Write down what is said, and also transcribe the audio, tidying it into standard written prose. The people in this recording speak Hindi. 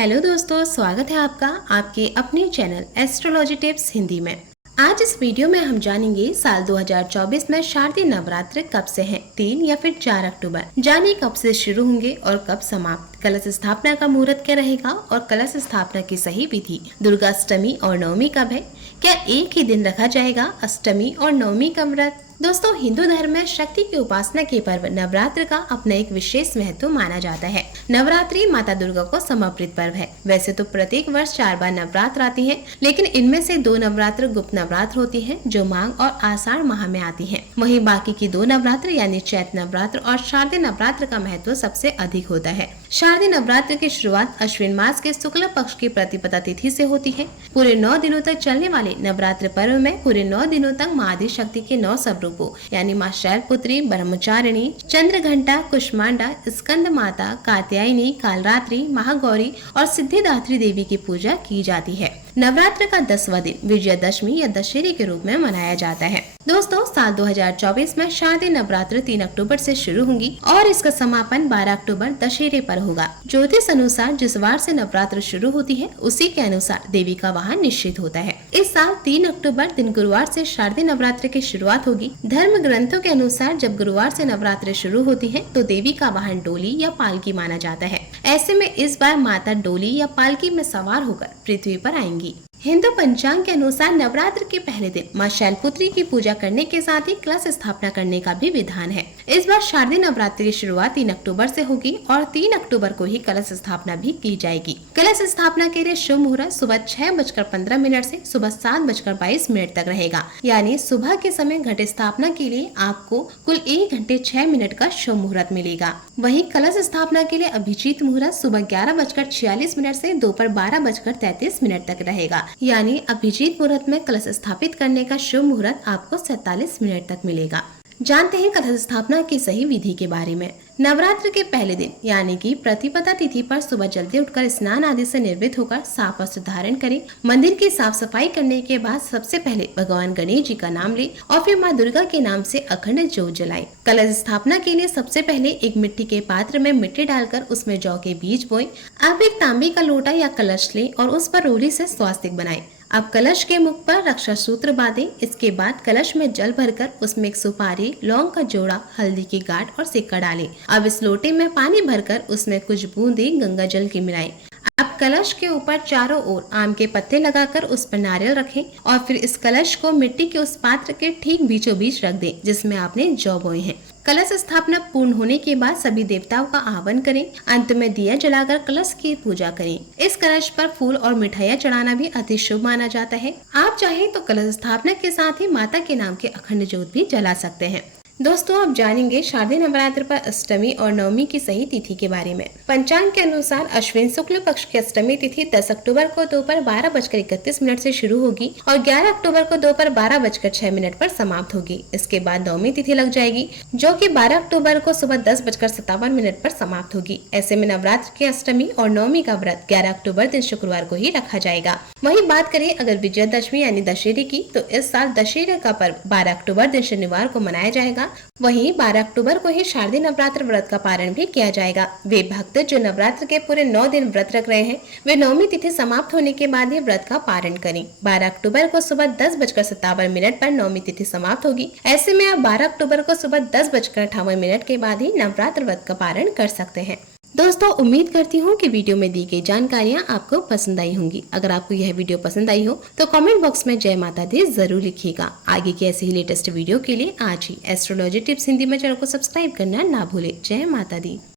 हेलो दोस्तों, स्वागत है आपका आपके अपने चैनल एस्ट्रोलॉजी टिप्स हिंदी में। आज इस वीडियो में हम जानेंगे साल 2024 में शारदीय नवरात्र कब से हैं, 3 या फिर 4 अक्टूबर। जानिए कब से शुरू होंगे और कब समाप्त। कलश स्थापना का मुहूर्त क्या रहेगा और कलश स्थापना की सही विधि। दुर्गा अष्टमी और नवमी कब है, क्या एक ही दिन रखा जाएगा अष्टमी और नवमी का व्रत। दोस्तों, हिंदू धर्म में शक्ति की उपासना के पर्व नवरात्र का अपना एक विशेष महत्व माना जाता है। नवरात्रि माता दुर्गा को समर्पित पर्व है। वैसे तो प्रत्येक वर्ष 4 बार नवरात्र आती है, लेकिन इनमें से 2 नवरात्र गुप्त नवरात्र होती हैं, जो माघ और आषाढ़ माह में आती हैं। वहीं बाकी की 2 नवरात्र यानी चैत्र नवरात्र और शारदीय नवरात्र का महत्व सबसे अधिक होता है। शारदीय नवरात्र की शुरुआत अश्विन मास के शुक्ल पक्ष की प्रतिपदा तिथि से होती है। पूरे 9 दिनों तक चलने वाले नवरात्र पर्व में पूरे 9 दिनों तक माँ आदि शक्ति के 9 स्वरूपों यानी माँ शैलपुत्री, ब्रह्मचारिणी, चंद्रघंटा, कुष्मांडा, स्कंद माता, कात्यायनी, कालरात्रि, महागौरी और सिद्धिदात्री देवी की पूजा की जाती है। नवरात्र का 10वां दिन विजयदशमी या दशहरे के रूप में मनाया जाता है। दोस्तों, साल 2024 में शारदीय नवरात्र 3 अक्टूबर से शुरू होंगी और इसका समापन 12 अक्टूबर दशहरे पर होगा। ज्योतिष अनुसार जिस वार से नवरात्र शुरू होती है, उसी के अनुसार देवी का वाहन निश्चित होता है। इस साल 3 अक्टूबर दिन गुरुवार से शारदीय नवरात्र की शुरुआत होगी। धर्म ग्रंथों के अनुसार जब गुरुवार से नवरात्र शुरू होती है, तो देवी का वाहन डोली या पालकी माना जाता है। ऐसे में इस बार माता डोली या पालकी में सवार होकर पृथ्वी पर आएंगी। हिंदू पंचांग के अनुसार नवरात्र के पहले दिन माँ शैलपुत्री की पूजा करने के साथ ही कलश स्थापना करने का भी विधान है। इस बार शारदीय नवरात्र की शुरुआत 3 अक्टूबर से होगी और 3 अक्टूबर को ही कलश स्थापना भी की जाएगी। कलश स्थापना के लिए शुभ मुहूर्त सुबह 6:15 से सुबह 7:22 तक रहेगा। यानी सुबह के समय घट स्थापना के लिए आपको कुल 1 घंटे 6 मिनट का शुभ मुहूर्त मिलेगा। वहीं कलश स्थापना के लिए अभिजीत मुहूर्त सुबह 11:46 से दोपहर 12:33 तक रहेगा। यानी अभिजीत मुहूर्त में कलश स्थापित करने का शुभ मुहूर्त आपको 47 मिनट तक मिलेगा। जानते हैं कलश स्थापना की सही विधि के बारे में। नवरात्र के पहले दिन यानी कि प्रतिपदा तिथि पर सुबह जल्दी उठकर स्नान आदि से निर्वृत्त होकर साफ वस्त्र धारण करें। मंदिर की साफ सफाई करने के बाद सबसे पहले भगवान गणेश जी का नाम लें और फिर माँ दुर्गा के नाम से अखंड ज्योत जलाएं। कलश स्थापना के लिए सबसे पहले एक मिट्टी के पात्र में मिट्टी डालकर उसमें जौ के बीज बोएं। आप एक तांबे का लोटा या कलश लें और उस पर रोली से स्वास्तिक बनाएं। अब कलश के मुख पर रक्षा सूत्र बांधें। इसके बाद कलश में जल भरकर उसमें एक सुपारी, लौंग का जोड़ा, हल्दी की गांठ और सिक्का डालें। अब इस लोटे में पानी भरकर उसमें कुछ बूंदे गंगा जल की मिलाएं। अब कलश के ऊपर चारों ओर आम के पत्ते लगाकर उस पर नारियल रखें और फिर इस कलश को मिट्टी के उस पात्र के ठीक बीचों बीच रख दें जिसमें आपने जौ बोए हैं। कलश स्थापना पूर्ण होने के बाद सभी देवताओं का आह्वान करें। अंत में दिया जलाकर कलश की पूजा करें। इस कलश पर फूल और मिठाइयाँ चढ़ाना भी अति शुभ माना जाता है। आप चाहें तो कलश स्थापना के साथ ही माता के नाम के अखंड ज्योत भी जला सकते हैं। दोस्तों, आप जानेंगे शारदीय नवरात्र पर अष्टमी और नवमी की सही तिथि के बारे में। पंचांग के अनुसार अश्विन शुक्ल पक्ष की अष्टमी तिथि 10 अक्टूबर को दोपहर 12:31 से शुरू होगी और 11 अक्टूबर को दोपहर 12:06 पर समाप्त होगी। इसके बाद नवमी तिथि लग जाएगी, जो कि 12 अक्टूबर को सुबह 10:57 पर समाप्त होगी। ऐसे में नवरात्र की अष्टमी और नवमी का व्रत 11 अक्टूबर दिन शुक्रवार को ही रखा जाएगा। वही बात करें अगर विजयदशमी यानी दशहरे की, तो इस साल दशहरे का पर्व 12 अक्टूबर दिन शनिवार को मनाया जाएगा। वहीं 12 अक्टूबर को ही शारदीय नवरात्र व्रत का पारण भी किया जाएगा। वे भक्त जो नवरात्र के पूरे 9 दिन व्रत रख रहे हैं, वे नवमी तिथि समाप्त होने के बाद ही व्रत का पारण करें। 12 अक्टूबर को सुबह 10:57 पर नवमी तिथि समाप्त होगी। ऐसे में आप 12 अक्टूबर को सुबह 10:58 के बाद ही नवरात्र व्रत का पारण कर सकते हैं। दोस्तों, उम्मीद करती हूँ कि वीडियो में दी गई जानकारियाँ आपको पसंद आई होंगी। अगर आपको यह वीडियो पसंद आई हो तो कमेंट बॉक्स में जय माता दी जरूर लिखिएगा। आगे की ऐसी ही लेटेस्ट वीडियो के लिए आज ही एस्ट्रोलॉजी टिप्स हिंदी में चैनल को सब्सक्राइब करना ना भूले। जय माता दी।